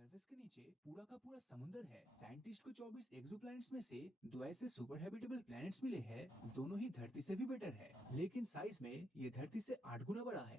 Surface के नीचे पूरा का पूरा समुंदर है। साइंटिस्ट को 24 एक्सोप्लैनेट्स में से 2 ऐसे सुपर हैबिटेबल प्लैनेट्स मिले हैं, दोनों ही धरती से भी बेटर है, लेकिन साइज में ये धरती से 8 गुना बड़ा है।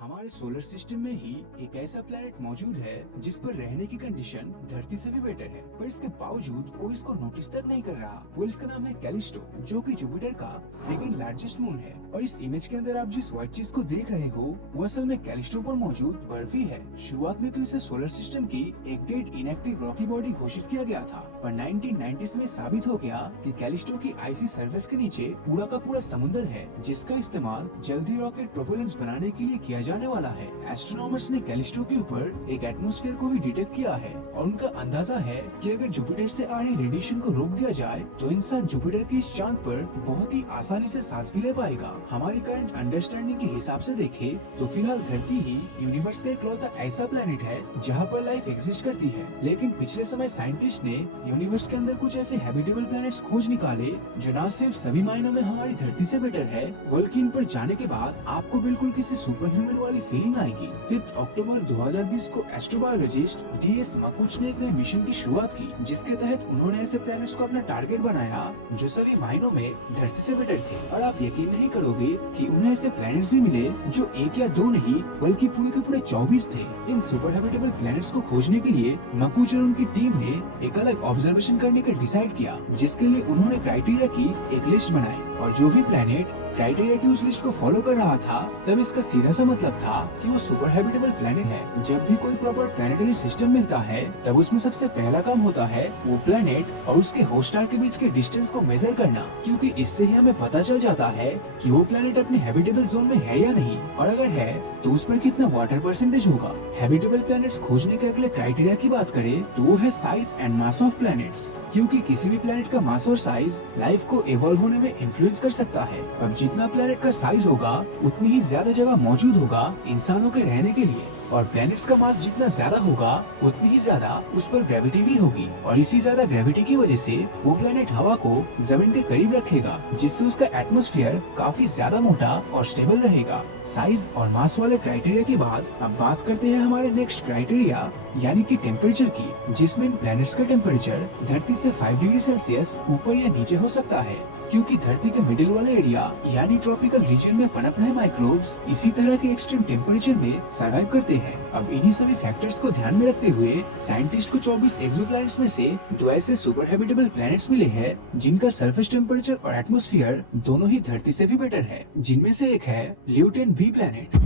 हमारे सोलर सिस्टम में ही एक ऐसा प्लेनेट मौजूद है जिस पर रहने की कंडीशन धरती से भी बेटर है, पर इसके बावजूद कोई इसको नोटिस तक नहीं कर रहा। वो इसका नाम है कैलिस्टो, जो कि जुपिटर का सेकंड लार्जेस्ट मून है। और इस इमेज के अंदर आप जिस व्हाइट चीज को देख रहे हो वो असल में कैलिस्टो पर मौजूद बर्फ ही है। शुरुआत में तो इसे सोलर सिस्टम की एक डेड इनएक्टिव रॉकी बॉडी घोषित किया गया था, पर 1990s में साबित हो गया कि कैलिस्टो की आइसी सरफेस के नीचे पूरा का पूरा समुद्र है, जिसका इस्तेमाल जल्दी रॉकेट प्रोपेलेंट्स बनाने के लिए किया जाने वाला है। एस्ट्रोनॉमर्स ने कैलिस्टो के ऊपर एक एटमॉस्फेयर को भी डिटेक्ट किया है और उनका अंदाजा है कि अगर जुपिटर से आ रही रेडिएशन को रोक दिया जाए तो इंसान जुपिटर के इस चांद पर बहुत ही आसानी से सांस भी ले पाएगा। हमारी करंट अंडरस्टैंडिंग के हिसाब से देखें तो फिलहाल धरती ही यूनिवर्स का इकलौता ऐसा प्लेनेट है जहाँ पर लाइफ एग्जिस्ट करती है, लेकिन पिछले समय साइंटिस्ट ने यूनिवर्स के अंदर कुछ ऐसे हैबिटेबल प्लैनेट्स खोज निकाले जो न सिर्फ सभी मायनों में हमारी धरती से बेटर है, बल्कि इन पर जाने के बाद आपको बिल्कुल किसी सुपर ह्यूमन वाली फीलिंग आएगी। 5 अक्टूबर 2020 को एस्ट्रोबायोलॉजिस्ट डीएस मकुच ने एक नए मिशन की शुरुआत की, जिसके तहत उन्होंने ऐसे प्लैनेट्स को अपना टारगेट बनाया जो सभी मायनों में धरती से बेटर थे। और आप यकीन नहीं करोगे कि उन्हें ऐसे प्लैनेट्स भी मिले जो 1 या 2 नहीं बल्कि पूरे के पूरे 24 थे। इन सुपर हैबिटेबल प्लैनेट्स को खोजने के लिए मकुच और उनकी टीम ने एक अलग ऑब्जर्वेशन करने का डिसाइड किया, जिसके लिए उन्होंने क्राइटेरिया की एक लिस्ट बनाई और जो भी प्लैनेट क्राइटेरिया की उस लिस्ट को फॉलो कर रहा था तब इसका सीधा सा मतलब था कि वो सुपर हैबिटेबल प्लैनेट है। जब भी कोई प्रॉपर प्लैनेटरी सिस्टम मिलता है तब उसमें सबसे पहला काम होता है वो प्लैनेट और उसके होस्ट स्टार के बीच के डिस्टेंस को मेजर करना, क्योंकि इससे ही हमें पता चल जाता है कि वो प्लैनेट अपने हैबिटेबल जोन में है या नहीं, और अगर है तो उस पर कितना वाटर परसेंटेज होगा। हैबिटेबल प्लैनेट्स खोजने के अगले क्राइटेरिया की बात करें तो वो है size and mass of planets, क्योंकि किसी भी प्लैनेट का मास और साइज लाइफ को इवॉल्व होने में इन्फ्लुएंस कर सकता है। अब जितना प्लैनेट का साइज होगा उतनी ही ज्यादा जगह मौजूद होगा इंसानों के रहने के लिए, और प्लैनेट्स का मास जितना ज्यादा होगा उतनी ही ज्यादा उस पर ग्रेविटी भी होगी, और इसी ज्यादा ग्रेविटी की वजह से वो प्लैनेट हवा को जमीन के करीब रखेगा, जिससे उसका एटमॉस्फेयर काफी ज्यादा मोटा और स्टेबल रहेगा। साइज और मास वाले क्राइटेरिया के बाद अब बात करते हैं हमारे नेक्स्ट क्राइटेरिया यानी कि टेम्परेचर की, जिसमें इन प्लैनेट्स का टेम्परेचर धरती से 5 डिग्री सेल्सियस ऊपर या नीचे हो सकता है, क्योंकि धरती के मिडिल वाले एरिया यानी ट्रॉपिकल रीजन में पनप रहे माइक्रोब्स इसी तरह के एक्सट्रीम टेम्परेचर में सर्वाइव करते हैं। अब इन्हीं सभी फैक्टर्स को ध्यान में रखते हुए साइंटिस्ट को 24 एक्सोप्लैनेट्स में से 2 ऐसे सुपर हैबिटेबल प्लैनेट्स मिले हैं जिनका सरफेस टेम्परेचर और एटमॉस्फेयर दोनों ही धरती से भी बेटर है, जिनमें से एक है ल्यूटेन बी प्लैनेट।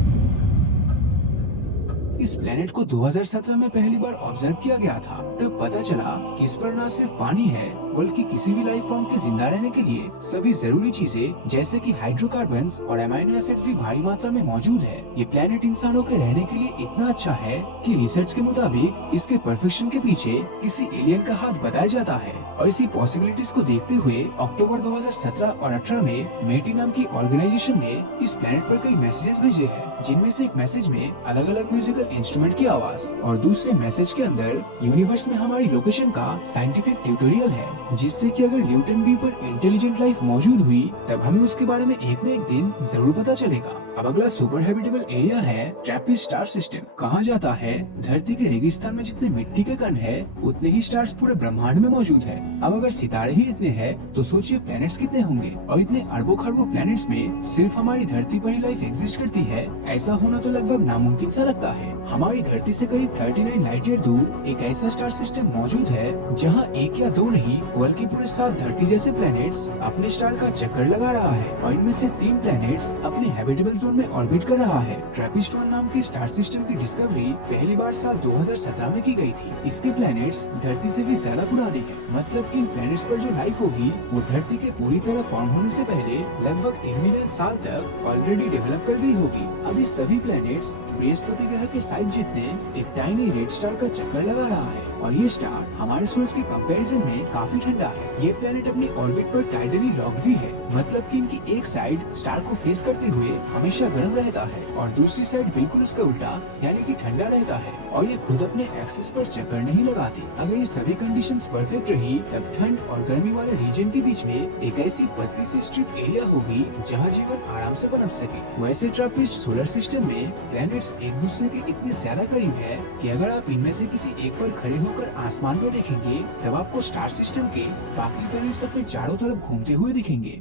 इस प्लेनेट को 2017 में पहली बार ऑब्जर्व किया गया था। तब पता चला कि इस पर न सिर्फ पानी है बल्कि किसी भी लाइफ फॉर्म के जिंदा रहने के लिए सभी जरूरी चीजें जैसे कि हाइड्रोकार्बन्स और अमीनो एसिड्स भी भारी मात्रा में मौजूद है। ये प्लेनेट इंसानों के रहने के लिए इतना अच्छा है कि रिसर्च के मुताबिक इसके परफेक्शन के पीछे किसी एलियन का हाथ बताया जाता है। और इसी पॉसिबिलिटीज को देखते हुए अक्टूबर 2017 और 18 में मेटी नाम की ऑर्गेनाइजेशन ने इस प्लेनेट पर कई मैसेजेस भेजे हैं, जिनमें से एक मैसेज में अलग अलग म्यूजिकल इंस्ट्रूमेंट की आवाज और दूसरे मैसेज के अंदर यूनिवर्स में हमारी लोकेशन का साइंटिफिक ट्यूटोरियल है, जिससे कि अगर ल्यूटेन बी पर इंटेलिजेंट लाइफ मौजूद हुई तब हमें उसके बारे में एक न एक दिन जरूर पता चलेगा। अब अगला सुपर हैबिटेबल एरिया है ट्रैपिस्ट स्टार सिस्टम। कहा जाता है धरती के रेगिस्तान में जितने मिट्टी के कण है उतने ही स्टार्स पूरे ब्रह्मांड में मौजूद है। अब अगर सितारे ही इतने हैं तो सोचिए प्लैनेट्स कितने होंगे, और इतने अरबों खरबों प्लैनेट्स में सिर्फ हमारी धरती पर ही लाइफ एग्जिस्ट करती है, ऐसा होना तो लगभग नामुमकिन सा लगता है। हमारी धरती से करीब 39 लाइट ईयर दूर एक ऐसा स्टार सिस्टम मौजूद है जहाँ 1 या 2 नहीं बल्कि पूरे 7 धरती जैसे प्लैनेट्स अपने स्टार का चक्कर लगा रहा है, और इनमें से 3 प्लैनेट्स अपने हैबिटेबल जोन में ऑर्बिट कर रहा है। ट्रैपिस्ट 1 नाम के स्टार सिस्टम की डिस्कवरी पहली बार साल 2017 में की गई थी। इसके प्लैनेट्स धरती से भी ज्यादा पुराने हैं, मतलब कि इन प्लैनेट्स पर जो लाइफ होगी वो धरती के पूरी तरह फॉर्म होने से पहले लगभग 3 मिलियन साल तक ऑलरेडी डेवलप कर गई होगी। अब ये सभी प्लैनेट्स बृहस्पति ग्रह के साइज जितने एक टाइनी रेड स्टार का चक्कर लगा रहा है। और ये स्टार हमारे सूरज के कंपैरिजन में काफी ठंडा है। ये प्लेनेट अपनी ऑर्बिट पर टाइडली लॉक्ड भी है, मतलब कि इनकी एक साइड स्टार को फेस करते हुए हमेशा गर्म रहता है और दूसरी साइड बिल्कुल उसका उल्टा यानी कि ठंडा रहता है, और ये खुद अपने एक्सिस पर चक्कर नहीं लगाती। अगर ये सभी कंडीशंस परफेक्ट रही तब ठंड और गर्मी वाले रीजन के बीच में एक ऐसी पतली सी स्ट्रिप एरिया होगी जहाँ जीवन आराम से पनप सके। वैसे ट्रैपिस्ट सोलर सिस्टम में प्लैनेट्स एक दूसरे के इतने ज्यादा करीब है कि अगर आप इनमें से किसी एक पर खड़े होकर आसमान में देखेंगे तब आपको स्टार सिस्टम के बाकी प्लैनेट्स अपने चारों तरफ घूमते हुए दिखेंगे।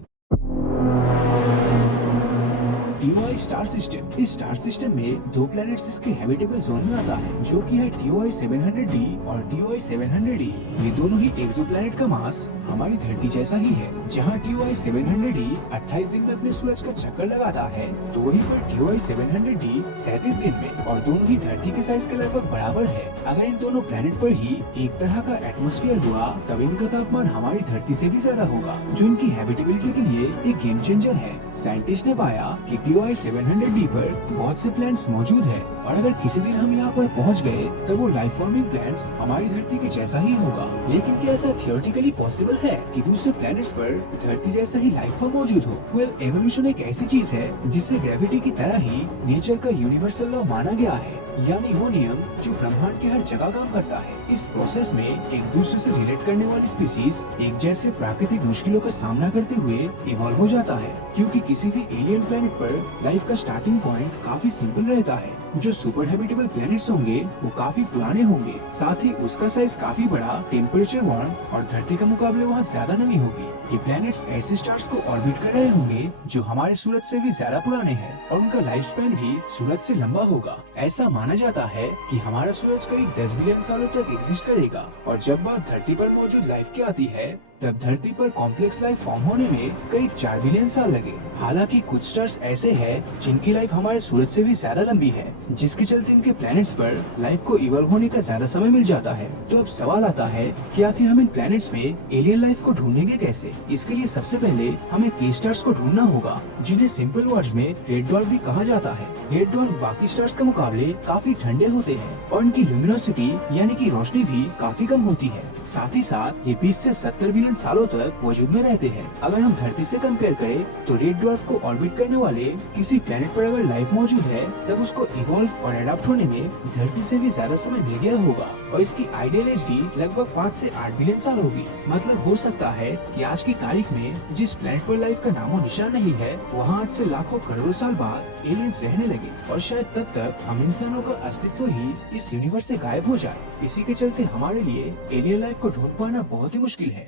TOI star system. इस स्टार सिस्टम में दो प्लैनेट्स इसके हैबिटेबल जोन में आता है, जो कि है TOI 700d और TOI 700e। ये दोनों ही एक्सोप्लैनेट का मास हमारी धरती जैसा ही है। जहाँ TOI 700e 28 दिन में अपने सूरज का चक्कर लगाता है, तो वहीं पर TOI 700d 37 दिन में, और दोनों ही धरती के साइज के लगभग बराबर है। अगर इन दोनों प्लैनेट पर ही एक तरह का एटमॉस्फेयर हुआ तब इनका तापमान हमारी धरती से भी ज्यादा होगा, जो इनकी हैबिटेबिलिटी के लिए एक गेम चेंजर है। साइंटिस्ट ने पाया कि TOI 700d पर बहुत से प्लैनेट्स मौजूद है, और अगर किसी दिन हम यहाँ पर पहुँच गए तब वो लाइफ फॉर्मिंग प्लैनेट्स हमारी धरती के जैसा ही होगा। लेकिन क्या ऐसा थियोरेटिकली पॉसिबल है कि दूसरे प्लैनेट्स पर धरती जैसा ही लाइफ फॉर्म मौजूद हो? वेल, एवोल्यूशन एक ऐसी चीज है जिसे ग्रेविटी की तरह ही नेचर का यूनिवर्सल लॉ माना गया है, यानी वो नियम जो ब्रह्मांड के हर जगह काम करता है। इस प्रोसेस में एक दूसरे से रिलेट करने वाली स्पीसीज एक जैसे प्राकृतिक मुश्किलों का सामना करते हुए इवॉल्व हो जाता है, क्योंकि किसी भी एलियन प्लेनेट पर लाइफ का स्टार्टिंग पॉइंट काफी सिंपल रहता है। जो सुपर हैबिटेबल प्लैनेट्स होंगे वो काफी पुराने होंगे, साथ ही उसका साइज काफी बड़ा, टेम्परेचर वार्म और धरती के मुकाबले वहाँ ज्यादा नमी होगी। ये प्लैनेट्स ऐसे स्टार्स को ऑर्बिट कर रहे होंगे जो हमारे सूरज से भी ज्यादा पुराने हैं, और उनका लाइफ स्पैन भी सूरज से लंबा होगा। ऐसा माना जाता है कि हमारा सूरज करीब 10 बिलियन सालों तक एग्जिस्ट करेगा, और जब बात धरती पर मौजूद लाइफ की आती है तब धरती पर कॉम्प्लेक्स लाइफ फॉर्म होने में करीब 4 बिलियन साल लगे। हालांकि कुछ स्टार्स ऐसे हैं जिनकी लाइफ हमारे सूरज से भी ज्यादा लंबी है, जिसके चलते इनके प्लैनेट्स पर लाइफ को इवॉल्व होने का ज्यादा समय मिल जाता है। तो अब सवाल आता है कि आखिर हम इन प्लैनेट्स में एलियन लाइफ को ढूंढेंगे कैसे? इसके लिए सबसे पहले हमें के स्टार्स को ढूंढना होगा, जिन्हें सिंपल वर्ड्स में रेड ड्वार्फ भी कहा जाता है। रेड ड्वार्फ बाकी स्टार्स के मुकाबले काफी ठंडे होते हैं और इनकी ल्यूमिनोसिटी यानी कि रोशनी भी काफी कम होती है। साथ ही साथ ये 20 से 70 बिलियन सालों तक वजूद में रहते हैं। अगर हम धरती से कंपेयर करें तो रेड ड्वार्फ को ऑर्बिट करने वाले किसी प्लेनेट पर अगर लाइफ मौजूद है तब उसको इवॉल्व और एडाप्ट होने में धरती से भी ज्यादा समय मिल गया होगा, और इसकी आइडियल एज भी लगभग 5 से 8 बिलियन साल होगी। मतलब हो सकता है कि आज की तारीख में जिस प्लेनेट पर लाइफ का नामो निशान नहीं है, वहाँ आज से लाखों करोड़ों साल बाद एलियंस रहने लगे, और शायद तब तक हम इंसानों का अस्तित्व ही इस यूनिवर्स से गायब हो जाए। इसी के चलते हमारे लिए एलियन लाइफ को ढूंढ पाना बहुत ही मुश्किल है।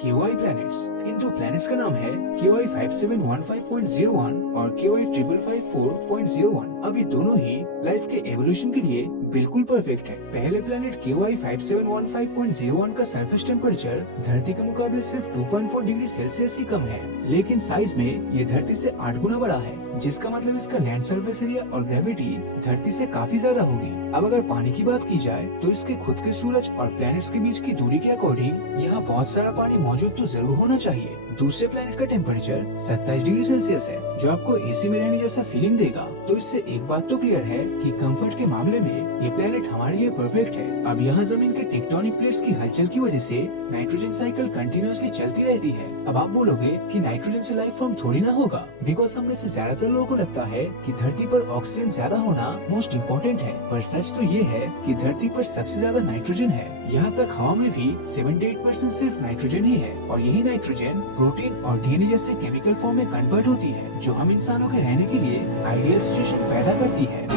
KOI planets. इन दो प्लैनेट्स का नाम है KOI 5715.01 और KOI 5554.01। अब ये दोनों ही लाइफ के एवोल्यूशन के लिए बिल्कुल परफेक्ट है। पहले प्लैनेट KOI 5715.01 का सरफेस टेम्परेचर धरती के मुकाबले सिर्फ 2.4 डिग्री सेल्सियस ही कम है, लेकिन साइज में ये धरती से 8 गुना बड़ा है, जिसका मतलब इसका लैंड सरफेस एरिया और ग्रेविटी धरती से काफी ज्यादा होगी। अब अगर पानी की बात की जाए तो इसके खुद के सूरज और प्लैनेट्स के बीच की दूरी के अकॉर्डिंग यहाँ बहुत सारा पानी मौजूद तो जरूर होना चाहिए। दूसरे प्लैनेट का टेम्परेचर 27 डिग्री सेल्सियस है, जो आपको एसी में रहने जैसा फीलिंग देगा। तो इससे एक बात तो क्लियर है कि कंफर्ट के मामले में ये प्लैनेट हमारे लिए परफेक्ट है। अब यहाँ जमीन के टेक्टोनिक प्लेट्स की हलचल की वजह से नाइट्रोजन साइकिल कंटिन्यूअसली चलती रहती है। अब आप बोलोगे कि नाइट्रोजन से लाइफ फॉर्म थोड़ी ना होगा, बिकॉज हम में से ज्यादातर लोगों को लगता है कि धरती पर ऑक्सीजन ज्यादा होना मोस्ट इम्पोर्टेंट है, पर सच तो ये है कि धरती पर सबसे ज्यादा नाइट्रोजन है। यहाँ तक हवा में भी 78% सिर्फ नाइट्रोजन ही है, और यही नाइट्रोजन प्रोटीन और डीएनए जैसे केमिकल फॉर्म में कन्वर्ट होती है, जो हम इंसानों के रहने के लिए आइडियल सिचुएशन पैदा करती है।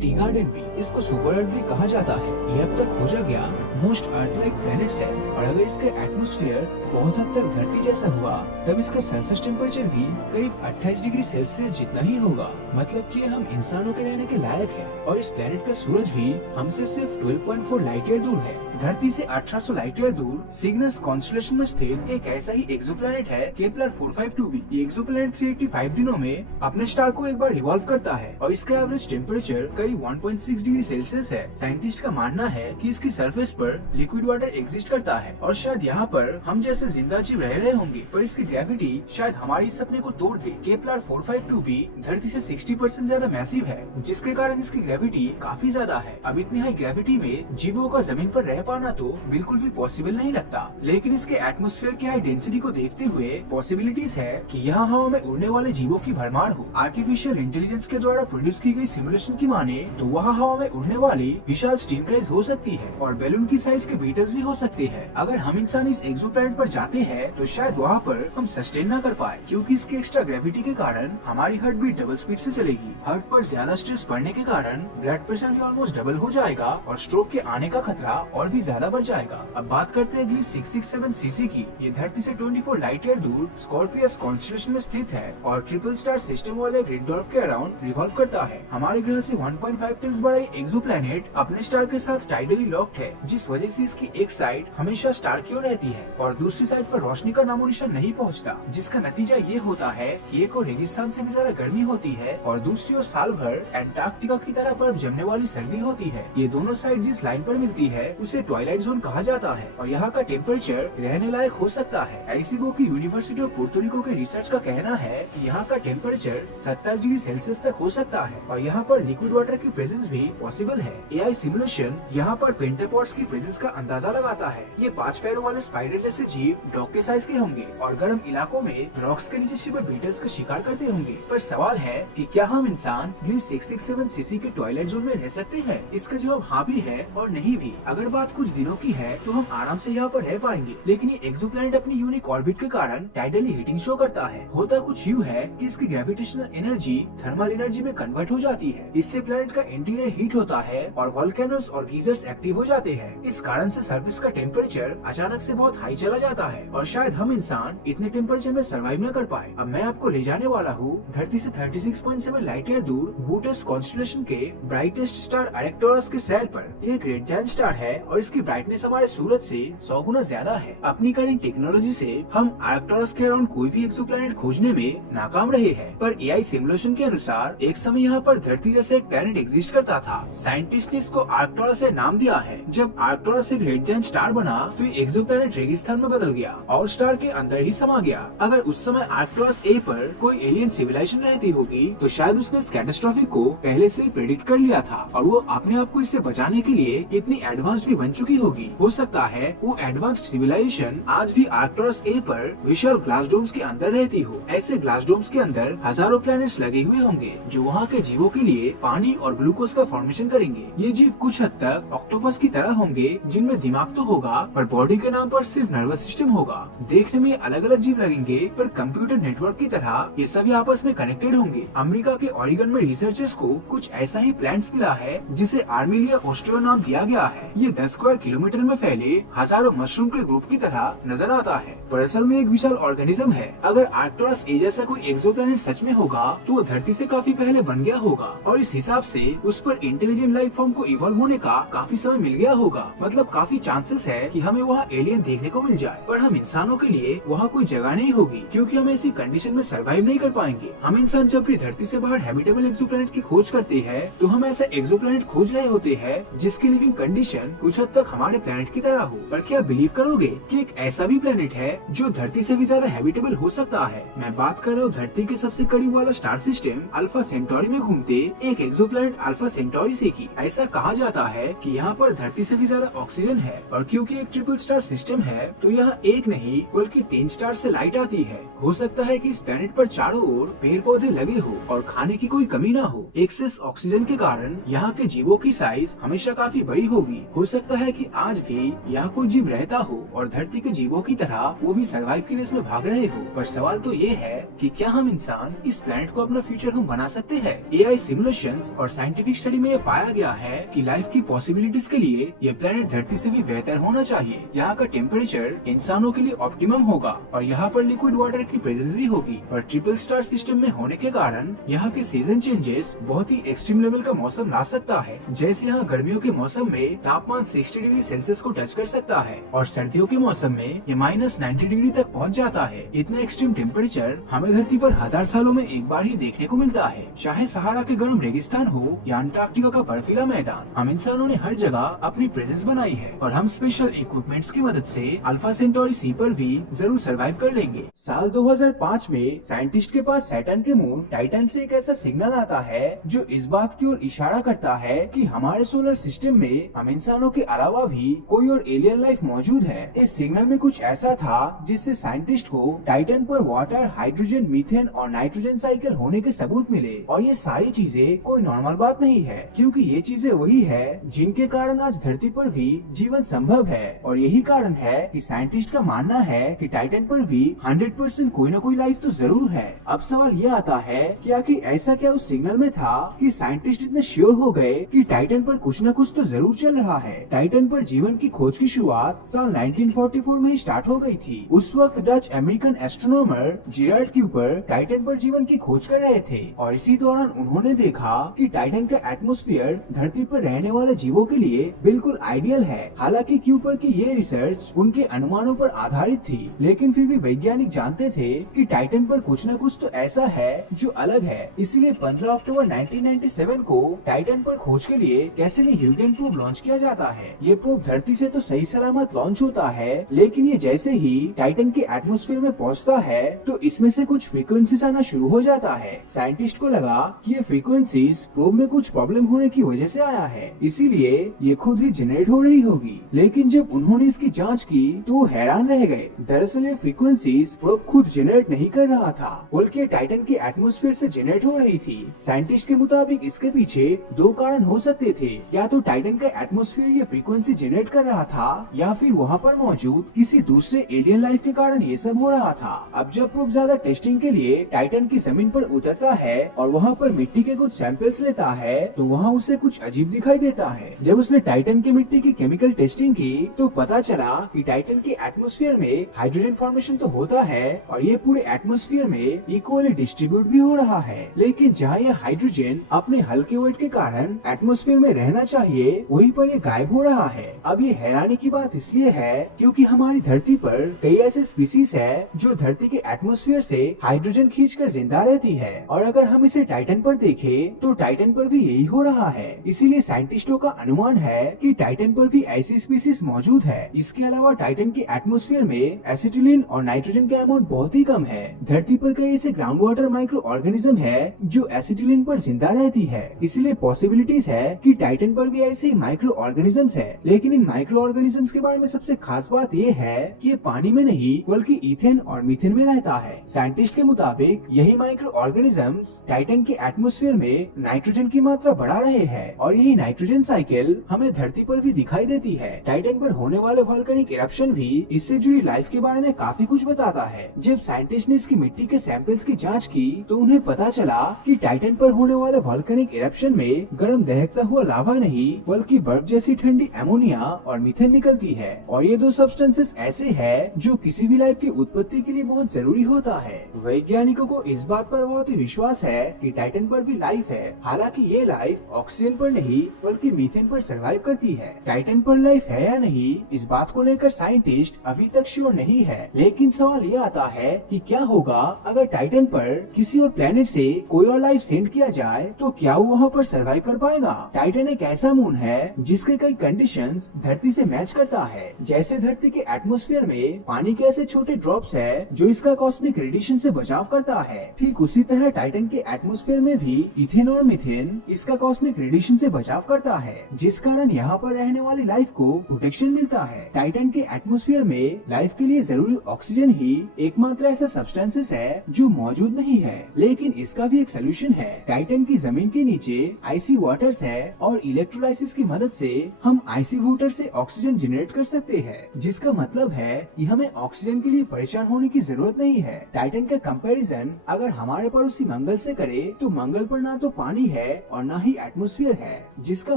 टी गार्डन भी, इसको सुपर अर्थ भी कहा जाता है। ये अब तक खोजा गया मोस्ट अर्थ लाइक प्लैनेट्स है, और अगर इसका एटमॉस्फेयर बहुत हद तक धरती जैसा हुआ तब इसका सरफेस टेम्परेचर भी करीब 28 डिग्री सेल्सियस जितना ही होगा। मतलब कि हम इंसानों के रहने के लायक है, और इस प्लैनेट का सूरज भी हमसे सिर्फ 12.4 लाइट ईयर दूर है। धरती से 1800 लाइट ईयर दूर सिग्नस कॉन्स्टेलेशन में स्थित एक ऐसा ही एक्सोप्लैनेट है केपलर 452b। ये एक्सोप्लैनेट 385 दिनों में अपने स्टार को एक बार रिवॉल्व करता है, और इसका एवरेज टेम्परेचर करीब 1.6 डिग्री सेल्सियस है। साइंटिस्ट का मानना है कि इसकी सरफेस पर लिक्विड वाटर एग्जिस्ट करता है और शायद यहाँ पर हम जैसे जिंदा जीव रह रहे होंगे, पर इसकी ग्रेविटी शायद हमारे सपने को तोड़ दे। केपलर 452 भी धरती से 60% ज्यादा मैसिव है, जिसके कारण इसकी ग्रेविटी काफी ज्यादा है। अब इतनी हाई ग्रेविटी में जीवों का जमीन पर रह पाना तो बिल्कुल भी पॉसिबल नहीं लगता, लेकिन इसके एटमॉस्फेयर की हाई डेंसिटी को देखते हुए पॉसिबिलिटीज है कि यहाँ हवा में उड़ने वाले जीवों की भरमार हो। आर्टिफिशियल इंटेलिजेंस के द्वारा प्रोड्यूस की गई सिमुलेशन की माने तो वहाँ हवा में उड़ने वाली विशाल स्टीम क्रेज हो सकती है और बैलून की साइज के बीटल्स भी हो सकते हैं। अगर हम इंसान इस एक्सोप्लैनेट पर जाते हैं तो शायद वहाँ पर हम सस्टेन न कर पाए, क्योंकि इसके एक्स्ट्रा ग्रेविटी के कारण हमारी हार्ट बीट डबल स्पीड से चलेगी। हार्ट पर ज्यादा स्ट्रेस पड़ने के कारण ब्लड प्रेशर भी ऑलमोस्ट डबल हो जाएगा और स्ट्रोक के आने का खतरा और भी ज्यादा बढ़ जाएगा। अब बात करते हैं अगली 667 सीसी की। ये धरती से 24 लाइट ईयर दूर स्कॉर्पियस कॉन्स्टेलेशन में स्थित है और ट्रिपल स्टार सिस्टम वाले ग्रीन डॉर्फ के अराउंड रिवॉल्व करता है। हमारे ग्रह से 1.5 टाइम्स बड़ा एक्सोप्लैनेट अपने स्टार के साथ टाइडली लॉक्ड है, जिस वजह से इसकी एक साइड हमेशा स्टार की ओर रहती है और दूसरी साइड पर रोशनी का नामो निशान नहीं पहुंचता, जिसका नतीजा ये होता है कि एक और रेगिस्तान से भी ज्यादा गर्मी होती है और दूसरी ओर साल भर एंटार्क्टिका की तरह बर्फ जमने वाली सर्दी होती है। ये दोनों साइड जिस लाइन पर मिलती है उसे ट्वाइलाइट जोन कहा जाता है और यहाँ का टेम्परेचर रहने लायक हो सकता है। एरिसीबो की यूनिवर्सिटी ऑफ पोर्टो रिको के रिसर्च का कहना है कि यहाँ का टेम्परेचर 27 डिग्री सेल्सियस तक हो सकता है और यहाँ पर लिक्विड वाटर की प्रेजेंस भी पॉसिबल है। एआई सिमुलेशन यहाँ पर पेंटापॉड्स की प्रेजेंस का अंदाजा लगाता है। ये 5 पैरों वाले स्पाइडर जैसे जीव डॉग के साइज के होंगे और गर्म इलाकों में रॉक्स के नीचे छिपे बीटल्स का शिकार करते होंगे। पर सवाल है कि क्या हम इंसान 667 सीसी के टॉयलेट जोन में रह सकते हैं? इसका जवाब हाँ भी है और नहीं भी। अगर बात कुछ दिनों की है तो हम आराम से यहाँ पर रह पाएंगे, लेकिन ये एक्सोप्लैनेट अपनी यूनिक ऑर्बिट के कारण टाइडली हीटिंग शो करता है। होता कुछ यूँ है कि इसकी ग्रेविटेशनल एनर्जी थर्मल एनर्जी में कन्वर्ट हो जाती है। इससे प्लैनेट का इंटीरियर हीट होता है और वोल्केनोस और गीजर्स एक्टिव हो जाते हैं। इस कारण से सरफेस का टेम्परेचर अचानक से बहुत हाई चला जाता है और शायद हम इंसान इतने टेम्परेचर में सर्वाइव न कर पाए। अब मैं आपको ले जाने वाला हूँ धरती से 36.7 लाइट ईयर दूर बूटस कॉन्स्टेलेशन के ब्राइटेस्ट स्टार अरेक्टोरस के सैर पर। एक रेड जायंट स्टार है और इसकी ब्राइटनेस हमारे सूरज से 100 गुना ज्यादा है। अपनी करंट टेक्नोलॉजी से हम अरेक्टोरस के अराउंड कोई भी एक्सोप्लैनेट खोजने में नाकाम रहे हैं, पर एआई सिमुलेशन के अनुसार एक समय यहाँ पर धरती जैसे एक प्लैनेट एग्जिस्ट करता था। साइंटिस्ट ने इसको अरेक्टोरस से नाम दिया है। जब अरेक्टोरस एक रेड जायंट स्टार बना तो ये एक्सोप्लैनेट रेगिस्तान में बदल गया और स्टार के अंदर ही समा गया। अगर उस समय अरेक्टोरस ए पर कोई एलियन सिविलाइजेशन रहती होगी तो शायद उसने इस कैटास्ट्रॉफे को पहले से ही प्रेडिक्ट कर लिया था और वो अपने आप को इससे बचाने के लिए इतनी एडवांस्ड भी बन चुकी होगी। हो सकता है वो एडवांस्ड सिविलाइजेशन आज भी अरेक्टोरस ए पर विशाल ग्लास डोम्स के अंदर रहती हो। ऐसे ग्लास डोम्स के अंदर हजारों प्लैनेट्स लगे हुए होंगे जो वहाँ के जीवों के लिए पानी और ग्लूकोज का फॉर्मेशन करेंगे। ये जीव कुछ हद तक ऑक्टोपस की तरह होंगे, जिनमें दिमाग तो होगा पर बॉडी के नाम पर सिर्फ नर्वस सिस्टम होगा। देखने में अलग अलग जीव लगेंगे पर कंप्यूटर नेटवर्क की तरह ये सभी आपस में कनेक्टेड होंगे। अमेरिका के ओरिगन में रिसर्चर्स को कुछ ऐसा ही प्लांट्स मिला है जिसे आर्मिलिया ऑस्ट्रियो नाम दिया गया है। ये 10 स्क्वायर किलोमीटर में फैले हजारों मशरूम के ग्रुप की तरह नजर आता है, पर असल में एक विशाल ऑर्गेनिज्म है। अगर अरेक्टोरस ए जैसा कोई एक्सोप्लैनेट सच में होगा तो वो धरती से काफी पहले बन गया होगा और इस हिसाब से उस पर इंटेलिजेंट लाइफ फॉर्म को इवॉल्व होने का काफी समय मिल गया होगा। मतलब काफी चांसेस है कि हमें वहाँ एलियन देखने को मिल जाए, पर हम इंसानों के लिए वहाँ कोई जगह नहीं होगी क्योंकि हम ऐसी कंडीशन में सर्वाइव नहीं कर पाएंगे। हम इंसान जब भी धरती से बाहर हैबिटेबल एक्सोप्लैनेट की खोज करते हैं तो हम ऐसा एक्सोप्लैनेट खोज रहे होते हैं जिसकी लिविंग कंडीशन कुछ हद तक हमारे प्लैनेट की तरह हो। पर क्या बिलीव करोगे कि एक ऐसा भी प्लैनेट है जो धरती से भी ज्यादा हैबिटेबल हो सकता है? मैं बात कर रहा हूँ धरती के सबसे करीब वाला स्टार सिस्टम अल्फा सेंटोरी में घूमते एक एक्सोप्लैनेट अल्फा सेंटोरी से की। ऐसा कहा जाता है कि यहाँ पर धरती से भी ज्यादा ऑक्सीजन है और क्योंकि एक ट्रिपल स्टार सिस्टम है तो यहाँ एक नहीं बल्कि 3 स्टार से लाइट आती है। हो सकता है कि इस प्लैनेट पर चारों ओर पेड़ पौधे लगे हो और खाने की कोई कमी ना हो। एक्सेस ऑक्सीजन के कारण यहाँ के जीवों की साइज हमेशा काफी बड़ी होगी। हो सकता है कि आज भी यहाँ कोई जीव रहता हो और धरती के जीवों की तरह वो भी सर्वाइव की रेस में भाग रहे हो। पर सवाल तो ये है कि क्या हम इंसान इस प्लैनेट को अपना फ्यूचर हम बना सकते हैं? एआई सिमुलेशंस और साइंटिफिक स्टडी में ये पाया गया है कि लाइफ की पॉसिबिलिटीज के लिए ये प्लैनेट धरती से भी बेहतर होना चाहिए। यहाँ का टेम्परेचर इंसानों के लिए ऑप्टिमम होगा और यहाँ पर लिक्विड वाटर की प्रेजेंस भी होगी। पर ट्रिपल स्टार सिस्टम में होने के कारण यहाँ के सीजन चेंजेस बहुत ही एक्सट्रीम लेवल का मौसम ला सकता है। जैसे यहाँ गर्मियों के मौसम में तापमान 60 डिग्री सेल्सियस को टच कर सकता है और सर्दियों के मौसम में ये -90 डिग्री तक पहुँच जाता है। इतना एक्सट्रीम टेम्परेचर हमें धरती पर 1000 सालों में एक बार ही देखने को मिलता है। चाहे सहारा के गर्म रेगिस्तान हो या अंटार्कटिका अंटार्कटिका का बर्फीला मैदान, हम इंसानों ने हर जगह अपनी प्रेजेंस बनाई है और हम स्पेशल इक्विपमेंट्स की मदद से अल्फा सेंटोरी सी पर भी जरूर सरवाइव कर लेंगे। साल 2005 में साइंटिस्ट के पास सैटर्न के मून टाइटन से एक ऐसा सिग्नल आता है जो इस बात की ओर इशारा करता है कि हमारे सोलर सिस्टम में हम इंसानों के अलावा भी कोई और एलियन लाइफ मौजूद है। इस सिग्नल में कुछ ऐसा था जिससे साइंटिस्ट को टाइटन पर वाटर, हाइड्रोजन, मीथेन और नाइट्रोजन साइकिल होने के सबूत मिले। और ये सारी चीजें कोई नॉर्मल बात नहीं है, क्योंकि ये चीजें वही है जिनके कारण आज धरती पर भी जीवन संभव है। और यही कारण है कि साइंटिस्ट का मानना है कि टाइटन पर भी 100% कोई न कोई लाइफ तो जरूर है। अब सवाल ये आता है कि आखिर ऐसा क्या उस सिग्नल में था कि साइंटिस्ट इतने श्योर हो गए कि टाइटन पर कुछ न कुछ तो जरूर चल रहा है। टाइटन पर जीवन की खोज की शुरुआत साल 1944 में ही स्टार्ट हो गई थी। उस वक्त Dutch American astronomer Gerard Kuiper Titan पर जीवन की खोज कर रहे थे और इसी दौरान उन्होंने देखा कि टाइटन का एटमॉस्फेयर धरती पर रहने वाले जीवों के लिए बिल्कुल आइडियल है। हालांकि क्यूपर की ये रिसर्च उनके अनुमानों पर आधारित थी, लेकिन फिर भी वैज्ञानिक जानते थे कि टाइटन पर कुछ न कुछ तो ऐसा है जो अलग है। इसलिए 15 अक्टूबर 1997 को टाइटन पर खोज के लिए कैसिनी ह्यूगेन प्रोब लॉन्च किया जाता है। ये प्रोब धरती से तो सही सलामत लॉन्च होता है, लेकिन ये जैसे ही टाइटन के एटमॉस्फेयर में पहुंचता है तो इसमें से कुछ फ्रीक्वेंसीज आना शुरू हो जाता है। साइंटिस्ट को लगा कि ये फ्रीक्वेंसीज प्रोब में कुछ प्रॉब्लम होने की वजह से आया है, इसीलिए ये खुद ही जनरेट हो रही होगी। लेकिन जब उन्होंने इसकी जांच की तो वो हैरान रह गए। दरअसल ये फ्रीक्वेंसीज प्रोब खुद जनरेट नहीं कर रहा था, बल्कि टाइटन के एटमॉस्फेयर से जनरेट हो रही थी। साइंटिस्ट के मुताबिक इसके पीछे दो कारण हो सकते थे, या तो टाइटन का एटमॉस्फेयर ये फ्रीक्वेंसी जनरेट कर रहा था, या फिर वहाँ पर मौजूद किसी दूसरे एलियन लाइफ के कारण ये सब हो रहा था। अब जब प्रोब ज्यादा टेस्टिंग के लिए टाइटन की जमीन पर उतरता है और वहाँ पर मिट्टी के कुछ सैंपल्स लेता है तो वहाँ उसे कुछ अजीब दिखाई देता है। जब उसने टाइटन की मिट्टी की केमिकल टेस्टिंग की तो पता चला कि टाइटन के एटमॉस्फेयर में हाइड्रोजन फॉर्मेशन तो होता है और ये पूरे एटमॉस्फेयर में इक्वली डिस्ट्रीब्यूट भी हो रहा है, लेकिन जहाँ यह हाइड्रोजन अपने हल्के वेट के कारण एटमॉस्फेयर में रहना चाहिए वहीं पर ये गायब हो रहा है। अब ये हैरानी की बात इसलिए है क्योंकि हमारी धरती पर कई ऐसे स्पीसीज है जो धरती के एटमॉस्फेयर से हाइड्रोजन खींचकर जिंदा रहती है, और अगर हम इसे टाइटन पर देखें तो टाइटन पर भी यही हो रहा है। इसीलिए साइंटिस्टों का अनुमान है कि टाइटन पर भी ऐसी स्पीसीज मौजूद है। इसके अलावा टाइटन के एटमॉस्फेयर में एसिटिलीन और नाइट्रोजन का अमाउंट बहुत ही कम है। धरती पर कई ऐसे ग्राउंड वाटर माइक्रो ऑर्गेनिज्म है जो एसिटिलीन पर जिंदा रहती है, इसलिए पॉसिबिलिटीज है कि टाइटन पर भी ऐसे माइक्रो ऑर्गेनिजम्स है। लेकिन इन माइक्रो ऑर्गेनिजम्स के बारे में सबसे खास बात ये है कि ये पानी में नहीं बल्कि इथेन और मीथेन में रहता है। साइंटिस्ट के मुताबिक यही माइक्रो ऑर्गेनिजम्स टाइटन के एटमॉस्फेयर में नाइट्रोजन की मात्रा बढ़ा रहे हैं और यही नाइट्रोजन साइकिल हमें धरती पर भी दिखाई देती है। टाइटन पर होने वाले वोल्केनिक इरप्शन भी इससे जुड़ी लाइफ के बारे में काफी कुछ बताता है। जब साइंटिस्ट ने इसकी मिट्टी के सैंपल्स की जांच की तो उन्हें पता चला कि टाइटन पर होने वाले वोल्केनिक इरप्शन में गर्म दहकता हुआ लावा नहीं बल्कि बर्फ जैसी ठंडी अमोनिया और मीथेन निकलती है, और ये दो सब्सटेंसेस ऐसे हैं जो किसी भी लाइफ की उत्पत्ति के लिए बहुत जरूरी होता है। वैज्ञानिकों को इस बात पर बहुत ही विश्वास है कि टाइटन पर भी लाइफ है। हालांकि ये लाइफ ऑक्सीजन पर नहीं बल्कि मीथेन पर सर्वाइव करती है। टाइटन पर लाइफ है या नहीं इस बात को लेकर साइंटिस्ट अभी तक श्योर नहीं है, लेकिन सवाल ये आता है कि क्या होगा अगर टाइटन पर किसी और प्लेनेट से कोई और लाइफ सेंड किया जाए तो क्या वो वहाँ पर सर्वाइव कर पाएगा। टाइटन एक ऐसा मून है जिसके कई कंडीशंस धरती से मैच करता है। जैसे धरती के एटमॉस्फेयर में पानी के ऐसे छोटे ड्रॉप्स है जो इसका कॉस्मिक रेडिएशन से बचाव करता है, ठीक उसी तरह टाइटन के एटमॉस्फेयर में भी इथेन और मीथेन इसका कॉस्मिक रेडिएशन से बचाव करता है, जिस कारण यहाँ पर रहने वाली लाइफ को प्रोटेक्शन मिलता है। टाइटन के एटमॉस्फेयर में लाइफ के लिए जरूरी ऑक्सीजन ही एकमात्र ऐसा सब्सटेंसेस है जो मौजूद नहीं है, लेकिन इसका भी एक सोल्यूशन है। टाइटन की जमीन के नीचे आइसी वाटर्स है और इलेक्ट्रोलाइसिस की मदद से हम आइसी वाटर से ऑक्सीजन जनरेट कर सकते हैं, जिसका मतलब है कि हमें ऑक्सीजन के लिए परेशान होने की जरूरत नहीं है। टाइटन का कंपैरिजन अगर हमारे पड़ोसी मंगल से करे तो मंगल पर ना तो पानी है और ना ही एटमॉस्फेयर है, जिसका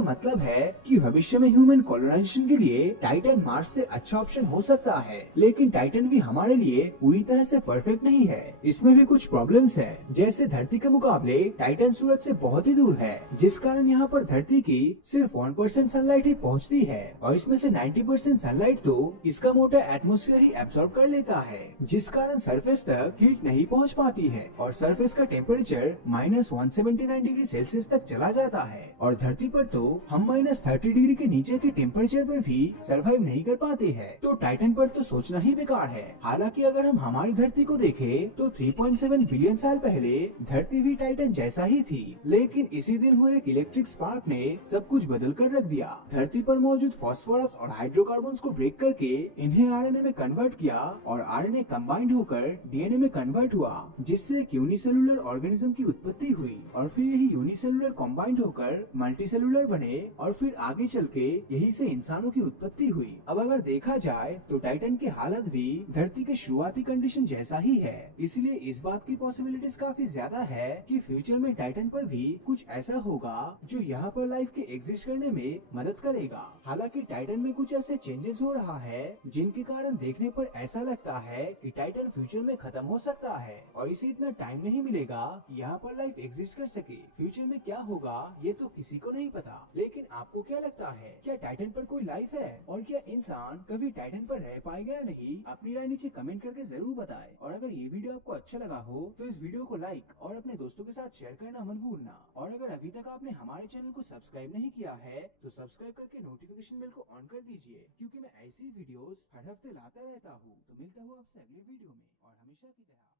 मतलब है कि भविष्य में ह्यूमन कॉलोनाइजेशन के लिए टाइटन मार्स से अच्छा ऑप्शन हो सकता है। लेकिन टाइटन भी हमारे लिए पूरी तरह से परफेक्ट नहीं है, इसमें भी कुछ प्रॉब्लम्स है। जैसे धरती के मुकाबले टाइटन सूरज से बहुत ही दूर है, जिस कारण यहाँ पर धरती की सिर्फ 1% सनलाइट ही पहुँचती है और इसमें से 90% सनलाइट तो इसका मोटा एटमॉस्फेयर ही एब्सॉर्ब कर लेता है, जिस कारण सरफेस तक हीट नहीं पहुँच पाती है और सरफेस का टेम्परेचर -179 डिग्री सेल्सियस तक चला जाता जाता है और धरती पर तो हम -30 डिग्री के नीचे के टेम्परेचर पर भी सरवाइव नहीं कर पाते हैं, तो टाइटन पर तो सोचना ही बेकार है। हालांकि अगर हम हमारी धरती को देखें तो 3.7 बिलियन साल पहले धरती भी टाइटन जैसा ही थी, लेकिन इसी दिन हुए एक इलेक्ट्रिक स्पार्क ने सब कुछ बदल कर रख दिया। धरती पर मौजूद फास्फोरस और हाइड्रोकार्बन को ब्रेक करके इन्हें आरएनए में कन्वर्ट किया और आरएनए कंबाइंड होकर डीएनए में कन्वर्ट हुआ, जिससे एक यूनिसेलुलर ऑर्गेनिज्म की उत्पत्ति हुई और फिर यही यूनिसेलुलर कंबाइंड होकर मल्टीसेलुलर बने और फिर आगे चल के यही से इंसानों की उत्पत्ति हुई। अब अगर देखा जाए तो टाइटन की हालत भी धरती के शुरुआती कंडीशन जैसा ही है, इसलिए इस बात की पॉसिबिलिटीज काफी ज्यादा है कि फ्यूचर में टाइटन पर भी कुछ ऐसा होगा जो यहाँ पर लाइफ के एग्जिस्ट करने में मदद करेगा। हालांकि टाइटन में कुछ ऐसे चेंजेस हो रहा है जिनके कारण देखने पर ऐसा लगता है कि टाइटन फ्यूचर में खत्म हो सकता है और इसे इतना टाइम नहीं मिलेगा यहाँ पर लाइफ एग्जिस्ट कर सके। फ्यूचर में क्या होगा ये तो किसी को नहीं पता, लेकिन आपको क्या लगता है, क्या टाइटन पर कोई लाइफ है और क्या इंसान कभी टाइटन पर रह पाएगा या नहीं? अपनी राय नीचे कमेंट करके जरूर बताएं। और अगर ये वीडियो आपको अच्छा लगा हो तो इस वीडियो को लाइक और अपने दोस्तों के साथ शेयर करना मत भूलना। और अगर अभी तक आपने हमारे चैनल को सब्सक्राइब नहीं किया है तो सब्सक्राइब करके नोटिफिकेशन बेल को ऑन कर दीजिए, क्योंकि मैं ऐसी वीडियोस हर हफ्ते लाता रहता हूँ। तो मिलता हूँ आपसे अगले वीडियो में और हमेशा की तरह।